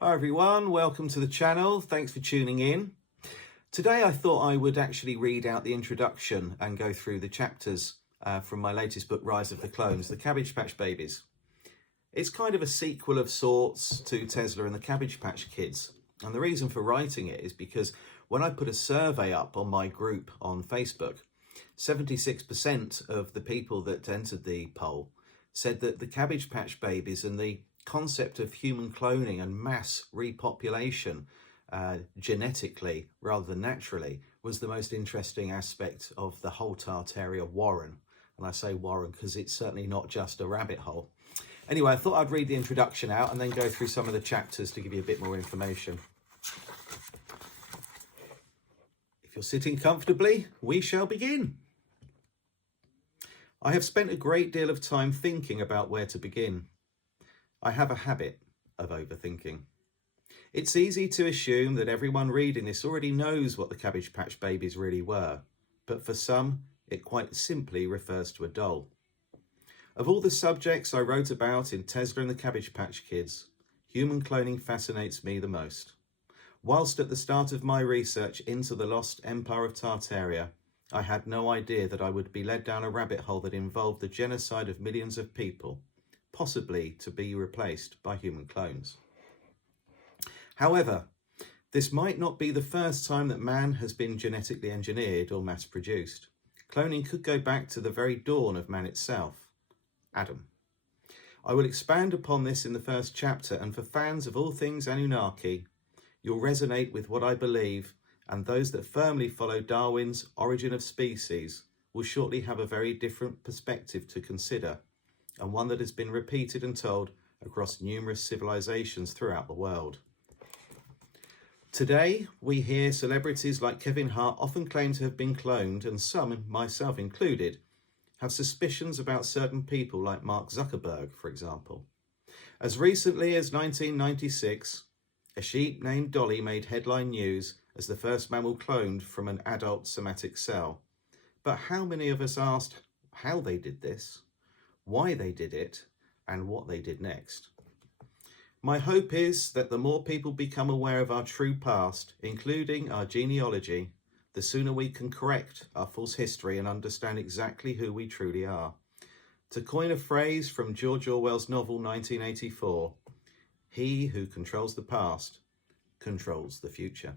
Hi everyone, welcome to the channel. Thanks for tuning in. Today I thought I would actually read out the introduction and go through the chapters from my latest book, Rise of the Clones, the Cabbage Patch Babies. It's kind of a sequel of sorts to Tesla and the Cabbage Patch Kids. And the reason for writing it is because when I put a survey up on my group on Facebook, 76% of the people that entered the poll said that the Cabbage Patch Babies and the concept of human cloning and mass repopulation genetically rather than naturally was the most interesting aspect of the whole Tartaria warren. And I say warren because it's certainly not just a rabbit hole. Anyway, I thought I'd read the introduction out and then go through some of the chapters to give you a bit more information. If you're sitting comfortably, we shall begin. I have spent a great deal of time thinking about where to begin. I have a habit of overthinking. It's easy to assume that everyone reading this already knows what the Cabbage Patch Babies really were, but for some, it quite simply refers to a doll. Of all the subjects I wrote about in Tesla and the Cabbage Patch Kids, human cloning fascinates me the most. Whilst at the start of my research into the lost empire of Tartaria, I had no idea that I would be led down a rabbit hole that involved the genocide of millions of people, possibly to be replaced by human clones. However, this might not be the first time that man has been genetically engineered or mass-produced. Cloning could go back to the very dawn of man itself, Adam. I will expand upon this in the first chapter, and for fans of all things Anunnaki, you'll resonate with what I believe, and those that firmly follow Darwin's Origin of Species will shortly have a very different perspective to consider, and one that has been repeated and told across numerous civilizations throughout the world. Today, we hear celebrities like Kevin Hart often claim to have been cloned, and some, myself included, have suspicions about certain people like Mark Zuckerberg, for example. As recently as 1996, a sheep named Dolly made headline news as the first mammal cloned from an adult somatic cell. But how many of us asked how they did this, why they did it, and what they did next? My hope is that the more people become aware of our true past, including our genealogy, the sooner we can correct our false history and understand exactly who we truly are. To coin a phrase from George Orwell's novel 1984, he who controls the past controls the future.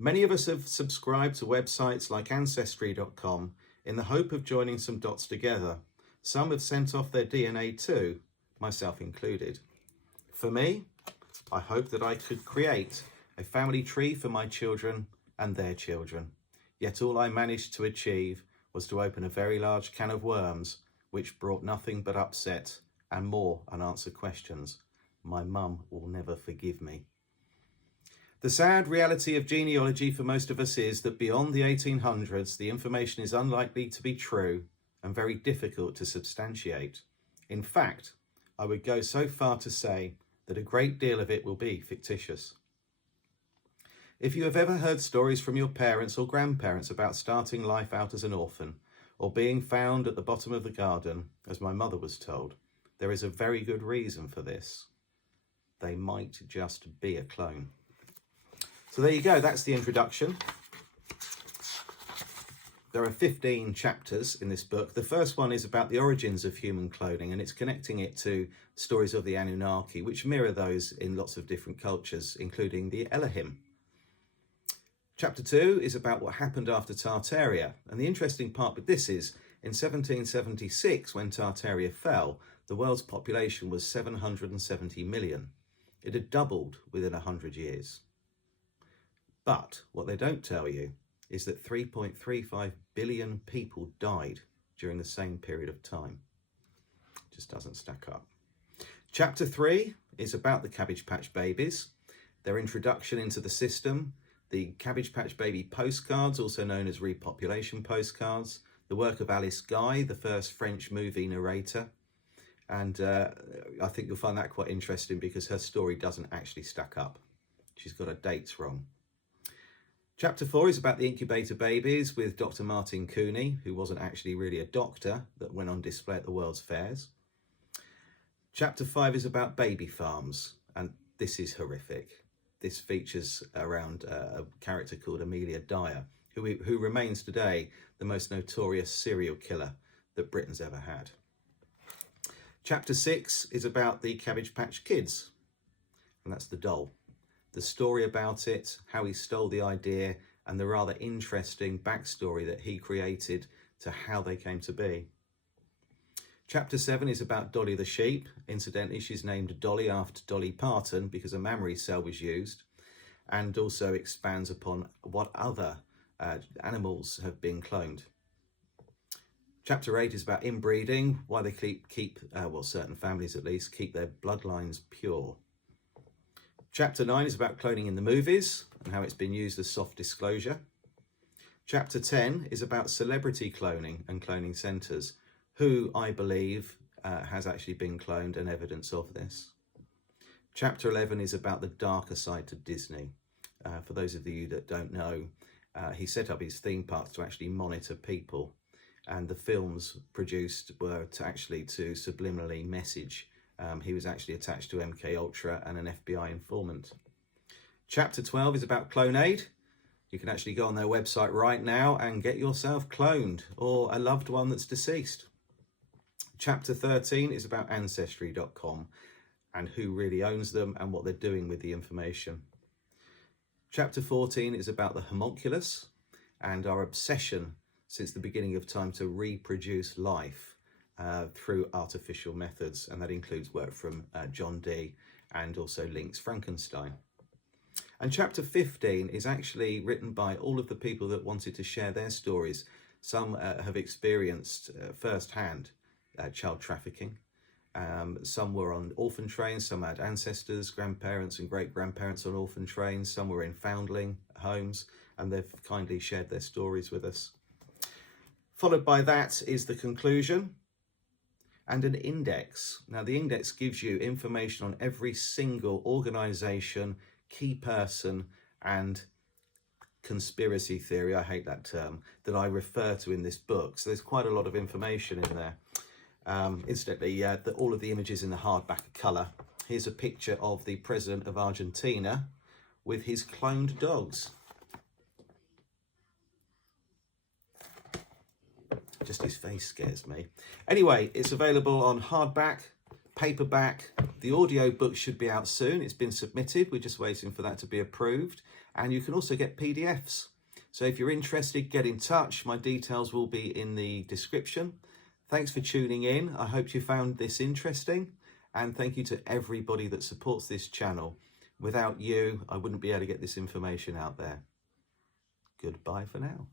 Many of us have subscribed to websites like Ancestry.com in the hope of joining some dots together. Some have sent off their DNA too, myself included. For me, I hope that I could create a family tree for my children and their children. Yet all I managed to achieve was to open a very large can of worms, which brought nothing but upset and more unanswered questions. My mum will never forgive me. The sad reality of genealogy for most of us is that beyond the 1800s, the information is unlikely to be true and very difficult to substantiate. In fact, I would go so far to say that a great deal of it will be fictitious. If you have ever heard stories from your parents or grandparents about starting life out as an orphan or being found at the bottom of the garden, as my mother was told, there is a very good reason for this. They might just be a clone. So there you go, that's the introduction. There are 15 chapters in this book. The first one is about the origins of human cloning, and it's connecting it to stories of the Anunnaki, which mirror those in lots of different cultures, including the Elohim. Chapter 2 is about what happened after Tartaria, and the interesting part with this is, in 1776, when Tartaria fell, the world's population was 770 million. It had doubled within 100 years. But what they don't tell you is that 3.35 billion people died during the same period of time. It just doesn't stack up. Chapter 3 is about the Cabbage Patch Babies, their introduction into the system, the Cabbage Patch Baby postcards, also known as repopulation postcards, the work of Alice Guy, the first French movie narrator. And I think you'll find that quite interesting because her story doesn't actually stack up. She's got her dates wrong. Chapter 4 is about the incubator babies with Dr. Martin Cooney, who wasn't actually really a doctor, that went on display at the World's Fairs. Chapter 5 is about baby farms, and this is horrific. This features around a character called Amelia Dyer, who remains today the most notorious serial killer that Britain's ever had. Chapter 6 is about the Cabbage Patch Kids, and that's the doll. The story about it, how he stole the idea, and the rather interesting backstory that he created to how they came to be. Chapter 7 is about Dolly the sheep. Incidentally, she's named Dolly after Dolly Parton because a mammary cell was used, and also expands upon what other animals have been cloned. Chapter 8 is about inbreeding, why they keep certain families at least, keep their bloodlines pure. Chapter 9 is about cloning in the movies and how it's been used as soft disclosure. Chapter 10 is about celebrity cloning and cloning centres, who I believe has actually been cloned and evidence of this. Chapter 11 is about the darker side to Disney. For those of you that don't know, he set up his theme parks to actually monitor people, and the films produced were to subliminally message. He was actually attached to MK Ultra and an FBI informant. Chapter 12 is about Clone Aid. You can actually go on their website right now and get yourself cloned, or a loved one that's deceased. Chapter 13 is about Ancestry.com and who really owns them and what they're doing with the information. Chapter 14 is about the homunculus and our obsession since the beginning of time to reproduce life through artificial methods, and that includes work from John Dee and also Link's Frankenstein. And chapter 15 is actually written by all of the people that wanted to share their stories. Some have experienced firsthand child trafficking. Some were on orphan trains, some had ancestors, grandparents and great-grandparents on orphan trains, some were in foundling homes, and they've kindly shared their stories with us. Followed by that is the conclusion and an index. Now, the index gives you information on every single organisation, key person and conspiracy theory, I hate that term, that I refer to in this book. So there's quite a lot of information in there. Incidentally, all of the images in the hardback are colour. Here's a picture of the president of Argentina with his cloned dogs. Just his face scares me. Anyway, it's available on hardback, paperback. The audio book should be out soon. It's been submitted. We're just waiting for that to be approved. And you can also get PDFs. So if you're interested, get in touch. My details will be in the description. Thanks for tuning in. I hope you found this interesting. And thank you to everybody that supports this channel. Without you, I wouldn't be able to get this information out there. Goodbye for now.